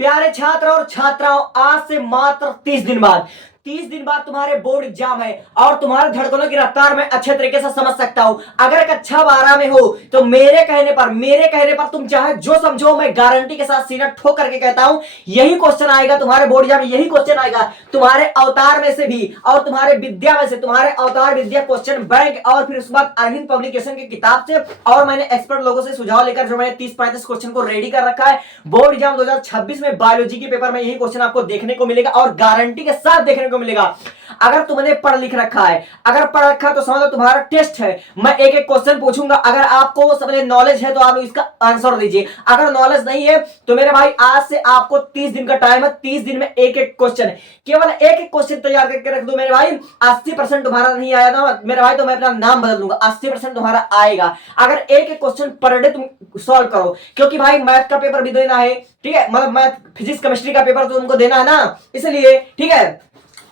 प्यारे छात्र और छात्राओं, आज से मात्र 30 दिन बाद तुम्हारे बोर्ड एग्जाम है और तुम्हारे धड़कनों की रफ्तार में अच्छे तरीके से समझ सकता हूं। अगर कक्षा 12 में हो तो मेरे कहने पर तुम चाहे जो समझो, मैं गारंटी के साथ सीना ठोक करके कहता हूं यही क्वेश्चन आएगा तुम्हारे बोर्ड एग्जाम में। यही क्वेश्चन आएगा तुम्हारे अवतार में से भी और तुम्हारे विद्या में से, तुम्हारे अवतार विद्या क्वेश्चन बैंक और फिर उसके बाद अरविंद पब्लिकेशन की किताब से। और मैंने एक्सपर्ट लोगों से सुझाव लेकर जो मैंने 30-35 क्वेश्चन को रेडी कर रखा है। बोर्ड एग्जाम 2026 में बायोलॉजी के पेपर में यही क्वेश्चन आपको देखने को मिलेगा और गारंटी के साथ देखने को मिलेगा। अगर तुमने पढ़ लिख रखा है, अगर पढ़ रखा है तो समझ लो तुम्हारा टेस्ट है। मैं एक एक क्वेश्चन पूछूंगा, अगर आपको समझ नॉलेज है तो आप इसका आंसर दीजिए। अगर नॉलेज नहीं है तो मेरे भाई आज से आपको 30 दिन का टाइम है। 30 दिन में एक एक क्वेश्चन, केवल एक एक क्वेश्चन तैयार करके रख दो मेरे भाई। 80% तुम्हारा नहीं आया ना मेरे भाई तो मैं अपना नाम बदल दूंगा। 80% तुम्हारा आएगा अगर एक एक क्वेश्चन पर डे तुम सॉल्व करो, क्योंकि भाई मैथ का पेपर भी देना है, ठीक है, मतलब मैथ फिजिक्स केमिस्ट्री का पेपर तो तुमको देना है ना, इसलिए ठीक है।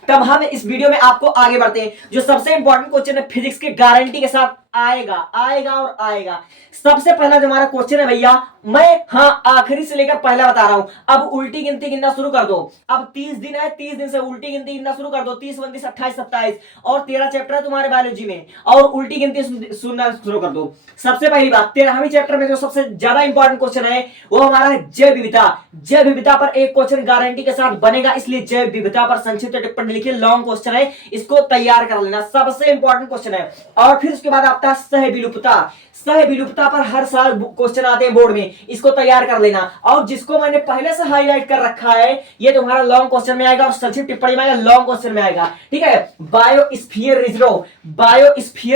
तब हम इस वीडियो में आपको आगे बढ़ते हैं। जो सबसे इंपॉर्टेंट क्वेश्चन है फिजिक्स के, गारंटी के साथ आएगा आएगा और आएगा। सबसे पहला जो हमारा क्वेश्चन है भैया, मैं आखिरी से लेकर पहला बता रहा हूं। अब उल्टी गिनती गिनना शुरू कर दो। अब 30 दिन है, 30 दिन से उल्टी गिनती गिनना शुरू कर दो। 30, 29, 28, 27 और 13 चैप्टर है तुम्हारे बायोलॉजी में और उल्टी गिनती सुनना शुरू कर दो। सबसे पहली बात, 13वीं चैप्टर में जो सबसे ज्यादा इंपॉर्टेंट क्वेश्चन है वो हमारा है जैव विविधता। जैव विविधता पर एक क्वेश्चन गारंटी के साथ बनेगा, इसलिए जैव विविधता पर संक्षिप्त टिप्पणी लिखिए। लॉन्ग क्वेश्चन है, इसको तैयार कर लेना, सबसे इंपॉर्टेंट क्वेश्चन है। और फिर उसके बाद आपका सह विलुप्तता। सह विलुप्तता पर हर साल क्वेश्चन आते हैं बोर्ड में, इसको तैयार कर लेना। और जिसको मैंने पहले से हाईलाइट कर रखा है ये तुम्हारा लॉन्ग क्वेश्चन में आएगा और संक्षिप्त टिप्पणी में आएगा, लॉन्ग क्वेश्चन में आएगा, ठीक है। बायोस्फीयर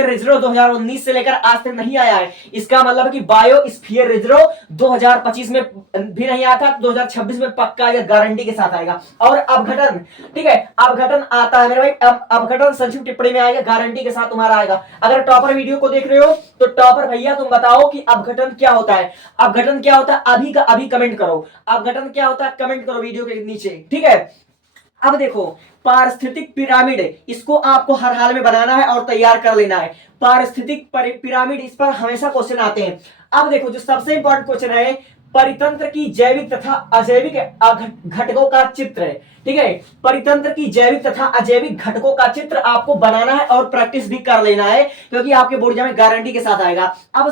रिजर्व 2019 से लेकर आज तक नहीं आया है। इसका मतलब कि बायोस्फीयर रिजर्व 2025 में भी नहीं आया था, 2026 में पक्का आएगा, गारंटी के साथ आएगा। और अपघटन, ठीक है, अपघटन आता है मेरे भाई, अपघटन संक्षिप्त टिप्पणी में आएगा, गारंटी के साथ तुम्हारा आएगा। अगर टॉपर वीडियो को देख रहे हो तो टॉपर भैया तुम बताओ कि अपघटन क्या होता है। अपघटन क्या होता है अभी का अभी कमेंट करो। अपघटन क्या होता है कमेंट करो वीडियो के नीचे, ठीक है। अब देखो पारिस्थितिक पिरामिड, इसको आपको हर हाल में बनाना है और तैयार कर लेना है। पारिस्थितिक पिरामिड, इस पर हमेशा क्वेश्चन आते हैं। अब देखो जो सबसे इंपॉर्टेंट क्वेश्चन है, परितंत्र की जैविक तथा अजैविक घटकों का चित्र है, ठीक है। परितंत्र की जैविक तथा अजैविक घटकों का चित्र आपको बनाना है और प्रैक्टिस भी कर लेना है, क्योंकि आपके बोर्ड एग्जाम में गारंटी के साथ आएगा। अब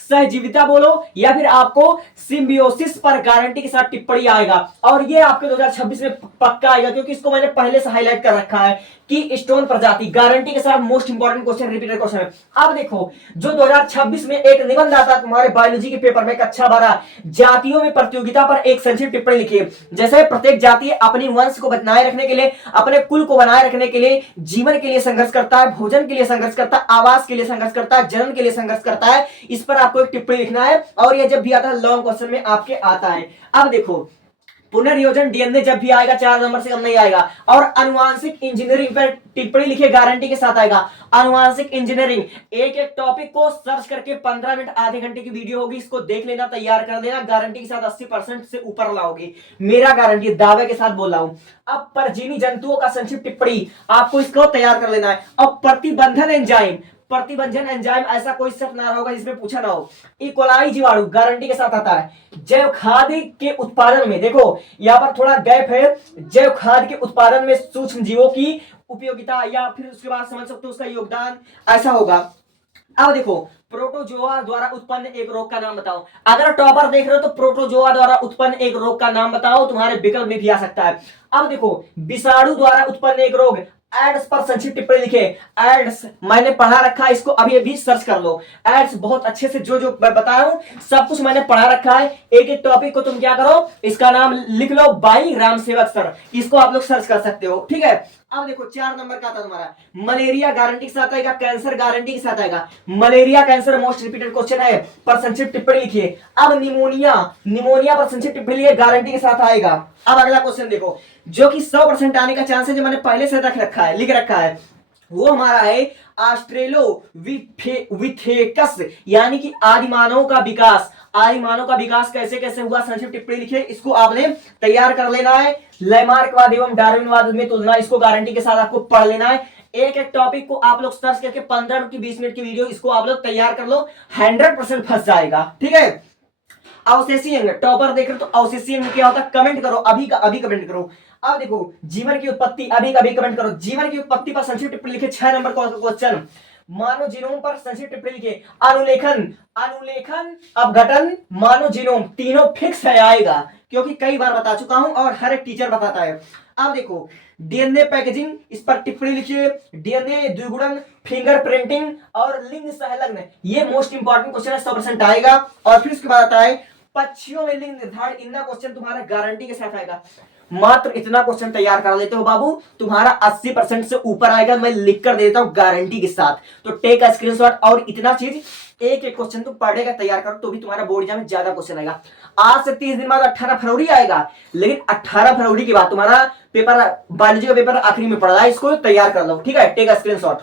सहजीविता बोलो या फिर आपको सिम्बियोसिस पर गारंटी के साथ टिप्पणी आएगा और ये आपके 2026 में पक्का आएगा, क्योंकि इसको मैंने पहले से हाईलाइट कर रखा है कि स्टोन प्रजाति, गारंटी के साथ most important question, repeated question है। अब देखो जो 2026 में एक निबंध आता है तुम्हारे बायोलॉजी के पेपर में, कक्षा 12 जातियों में प्रतियोगिता पर एक संक्षिप्त टिप्पणी लिखिए। जैसे प्रत्येक जाति अपनी वंश को बनाए रखने के लिए, अपने कुल को बनाए रखने के लिए, जीवन के लिए संघर्ष करता है, भोजन के लिए संघर्ष करता है, आवास के लिए संघर्ष करता है, जन्म के लिए संघर्ष करता है। इस पर आपको एक टिप्पणी लिखना है और यह जब भी आता है लॉन्ग क्वेश्चन में आपके आता है। अब देखो पुनर्योजन डीएनए जब भी आएगा 4 नंबर से कम नहीं आएगा। और अनुवांशिक इंजीनियरिंग पर टिप्पणी लिखिए, गारंटी के साथ आएगा। अनुवांशिक इंजीनियरिंग एक एक टॉपिक को सर्च करके 15 मिनट आधे घंटे की वीडियो होगी, इसको देख लेना, तैयार कर लेना, गारंटी के साथ 80% से ऊपर लाओगे, मेरा गारंटी, दावे के साथ बोल रहा हूं। अब परजीवी जंतुओं का संक्षिप्त टिप्पणी आपको इसको तैयार कर लेना है। अब प्रतिबंधन एंजाइम, ऐसा कोई शब्द ना होगा जिसमें पूछा ना हो। इकोलाई जीवाणु गारंटी के साथ आता है। जैव खाद्य के उत्पादन में देखो यहां पर थोड़ा गैप है, जैव खाद्य के उत्पादन में सूक्ष्म जीवों की उपयोगिता या फिर उसके बाद समझ सकते हो उसका योगदान, ऐसा होगा। अब देखो प्रोटोजोआ द्वारा उत्पन्न एक रोग का नाम बताओ। अगर टॉपर देख रहे हो तो प्रोटोजोआ द्वारा उत्पन्न एक रोग का नाम बताओ, तुम्हारे विकल्प में भी आ सकता है। अब देखो विषाणु द्वारा उत्पन्न एक रोग, एड्स पर संक्षिप्त टिप्पणी लिखे। एड्स मैंने पढ़ा रखा है, इसको अभी अभी सर्च कर लो। एड्स बहुत अच्छे से जो मैं बता रहा हूं सब कुछ मैंने पढ़ा रखा है। एक एक टॉपिक को तुम क्या करो, इसका नाम लिख लो, बाई राम सेवक सर, इसको आप लोग सर्च कर सकते हो, ठीक है। अब देखो 4 नंबर का था तुम्हारा मलेरिया, गारंटी के साथ आएगा। कैंसर गारंटी के साथ आएगा। Malaria cancer most repeated question है, पर संक्षिप्त टिप्पणी लिखिए। अब निमोनिया पर संक्षिप्त टिप्पणी लिखिए, गारंटी के साथ आएगा। अब अगला क्वेश्चन देखो जो कि 100% आने का चांस है, जो मैंने पहले से लिख रखा है, वो हमारा है ऑस्ट्रेलोपिथेकस, यानी कि आदिमानव का विकास। आदिमानव का विकास कैसे कैसे हुआ, संक्षिप्त टिप्पणी लिखिए, इसको आपने तैयार कर लेना है। लैमार्कवाद एवं डार्विनवाद में तुलना, इसको गारंटी के साथ आपको पढ़ लेना है। एक एक टॉपिक को आप लोग सर्च करके 15 मिनट की 20 मिनट की वीडियो, इसको आप लोग तैयार कर लो, 100% फंस जाएगा, ठीक है। अवशेषीय अंग, टॉपर देख रहे हो तो अवशेषीय अंग क्या होता है, कमेंट करो अभी का अभी, कमेंट करो। अब देखो जीवन की उत्पत्ति, अभी का अभी कमेंट करो। जीवन की उत्पत्ति पर संक्षिप्त टिप्पणी लिखे, 6 नंबर का क्वेश्चन। मानव जीनोम पर संक्षिप्त टिप्पणी लिखे। अनुलेखन, अनुलेखन, अपघटन, मानव जीनोम, तीनों फिक्स है आएगा, क्योंकि कई बार बता चुका हूं और हर एक टीचर बताता है। अब देखो डीएनए पैकेजिंग, इस पर टिप्पणी लिखिए। डीएनए द्विगुणन, फिंगर प्रिंटिंग और लिंग संलग्न, ये मोस्ट इंपॉर्टेंट क्वेश्चन है, 100% आएगा। और फिर उसके बाद आता है पक्षियों में लिंग निर्धारण, इतना क्वेश्चन तुम्हारा गारंटी के साथ आएगा। मात्र इतना क्वेश्चन तैयार कर लेते हो बाबू, तुम्हारा 80% से ऊपर आएगा, मैं लिख कर देता हूं गारंटी के साथ। तो टेक अ स्क्रीनशॉट, और इतना चीज एक एक क्वेश्चन तुम पढ़ेगा तैयार करो, तो भी तुम्हारा बोर्ड एग्जाम में ज्यादा क्वेश्चन आएगा। आज से 30 दिन बाद 18 फरवरी आएगा, लेकिन 18 फरवरी के बाद तुम्हारा पेपर, बायोलॉजी का पेपर आखिरी में पड़ रहा है, इसको तैयार कर लो, ठीक है। Take a screenshot.